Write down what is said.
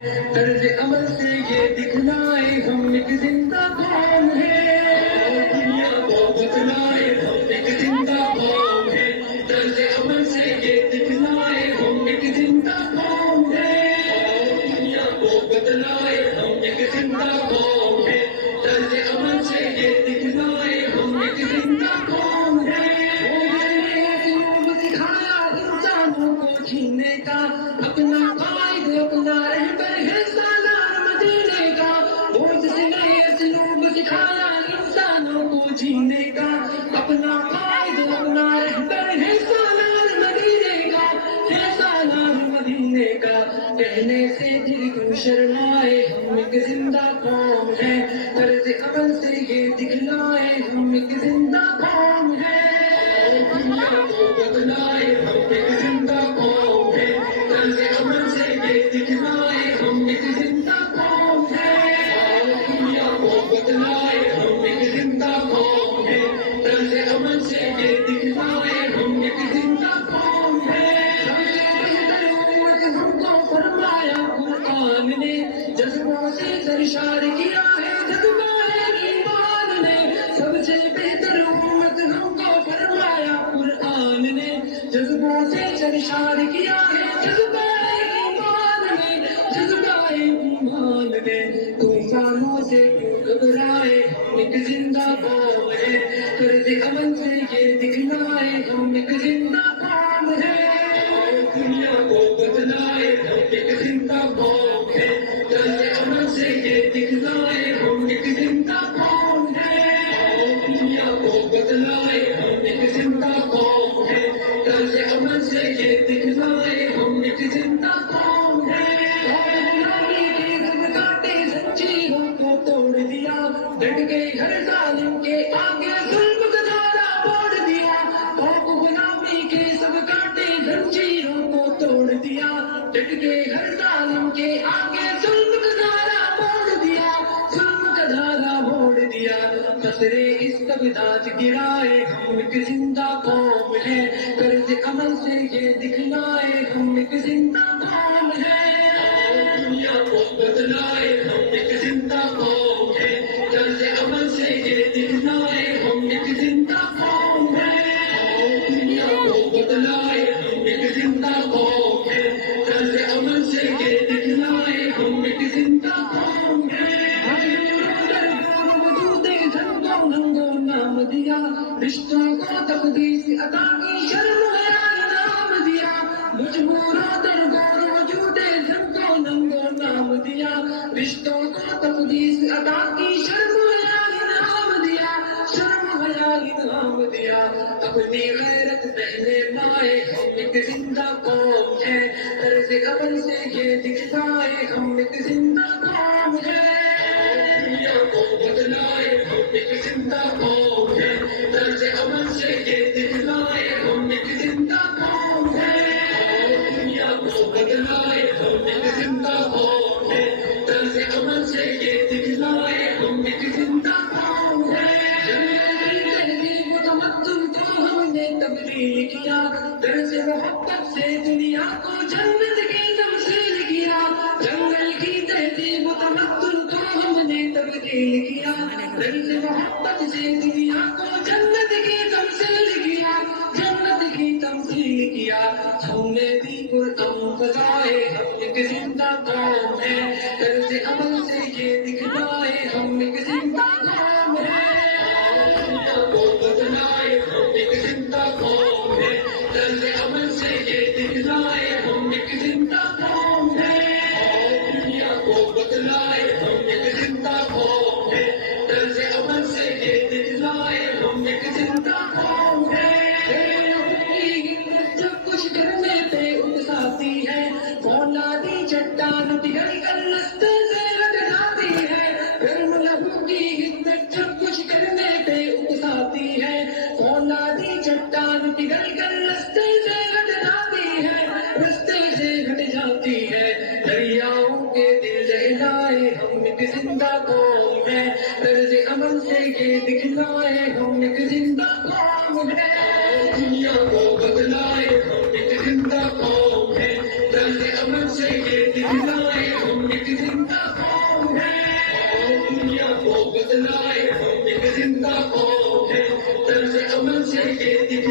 طرز عمل سے یہ دکھلائے ہم ایک زندہ قوم ہے، دنیا کو بتلائے ہم ایک زندہ قوم ہے، طرز عمل سے یہ دکھلائے ہم ایک زندہ قوم ہے، دنیا کو بتلائے ہم ایک زندہ قوم ہے، طرز عمل سے یہ دکھلائے ہم ایک زندہ قوم ہے، سکھایا انسانوں کو جینے کا اپنا قائد اپنا رہبر ہے سالار مدینے کا، وہ جس نے اسلوب سکھایا انسانوں کو جینے کا اپنا قائد اپنا رہبر ہے سالار مدینے کا، ہے سالار مدینے کا، کہنے سے دل کیوں شرمائے ہم ایک زندہ قوم ہے، طرز عمل سے یہ دکھلائے ہم ایک زندہ قوم ہے، دنیا کو بتلائے ہم ایک زندہ قوم ہے، طرز عمل سے یہ دکھلائے ہم ایک زندہ قوم ہے، دنیا کو بتلائے ہم ایک زندہ قوم ہے، طرز عمل سے یہ دکھلائے ہم ایک زندہ قوم ہے، ہم کو فرمایا قرآن نے جذبوں سے سرشار کیا ہے جذبہ ایمان نے، سب سے بہتر امت ہم کو فرمایا قرآن نے جذبوں سے سرشار کیا ہے جذبہ ایمان نے، جذبہ ایمان نے، طوفانوں سے کیوں گھبرائے ہم ایک زندہ قوم ہے، طرز عمل سے یہ دکھلائے ہم ایک زندہ قوم ہے، دنیا کو بتلائے ہم ایک زندہ قوم ہے، طرز عمل سے یہ دکھلائے ہم ایک زندہ قوم ہے، دنیا کو بتلائے ہم ایک زندہ قوم ہے، طرز عمل سے یہ دکھلائے ہم ایک زندہ قوم ہے، کاٹے زنجیروں کو توڑ دیا، ڈٹ گئے ہر ظالم کے آگے ظلم کا دھارا موڑ دیا، خوف غلامی کے سب کاٹے زنجیروں کو توڑ دیا، ڈٹ گئے ہر ظالم کے آگے ظلم کا دھارا موڑ دیا، ظلم کا دھارا موڑ دیا، قصرے استبداد گرائے ہم ایک زندہ قوم ہے، طرز عمل سے یہ دکھلائے ہم ایک زندہ قوم ہے، دنیا کو بتلائے ہم ایک زندہ قوم ہے، طرز عمل سے یہ دکھلائے ہم ایک زندہ قوم ہے، دنیا کو بتلائے ہم ایک زندہ قوم ہے، طرز عمل سے یہ دکھلائے ہم ایک زندہ قوم ہے، وجود جھنگوں ننگوں نام دیا، رشتوں کو تقدیس عطا کی شرم حیا انعام دیا، مجبوروں در غور وجود جھنگوں ننگوں نام دیا، رشتوں کو تقدیس عطا کی شرم حیا انعام دیا، شرم حیا انعام دیا، اپنی غیرت پہلے مائے ہم ایک زندہ قوم ہے، طرز عمل سے یہ دکھلائے ہم ایک زندہ قوم ہے، دنیا کو بتلائے ہم ایک زندہ قوم ہے، طرز عمل سے یہ دکھلائے ہم ایک زندہ قوم ہے، دنیا کو بتلائے ہم ایک زندہ قوم ہے، طرز عمل سے یہ دکھلائے ہم ایک زندہ قوم ہے، تہذیب و تمدن کو ہم نے تبدیل کیا، طرز محبت سے دنیا کو جنت کی تمثیل کیا، جنگل کی تہذیب و تمدن کو ہم نے تبدیل کیا، طرز محبت سے دنیا کو جنت کی تمثیل کیا، جنت کی تمثیل کیا، ہم نے دی پرامن فضائے ہم ایک زندہ قوم ہے، طرز عمل سے یہ دکھلائے ہم ایک زندہ قوم ہے، دنیا کو بتلائے ہم ایک زندہ قوم ہے، طرز عمل سے یہ دکھلائے ہم ایک زندہ قوم ہے، دنیا کو بتلائے ہم ایک زندہ قوم ہے، طرز عمل سے یہ دکھلائے ہم ایک زندہ قوم ہے، جب کچھ کرنے پہ اکساتی ہے، فولادی چٹان پگھل کر رستے سے ہٹ جاتی ہے، گرم لہو کی ہدت جب کچھ کرنے پہ اکساتی ہے، فولادی چٹان پگھل کر رستے سے ہٹ جاتی ہے، رستے سے ہٹ جاتی ہے، دریاؤں کے دل دہلائے ہم ایک زندہ قوم ہے، طرز عمل سے یہ دکھلائے ہم ایک زندہ قوم ہے، دنیا کو بتلائے ہم ایک زندہ قوم ہے، طرز عمل سے یہ دکھلائے ہم وہ بتلائے ایک زندہ قوم ہے طرز عمل سے یہ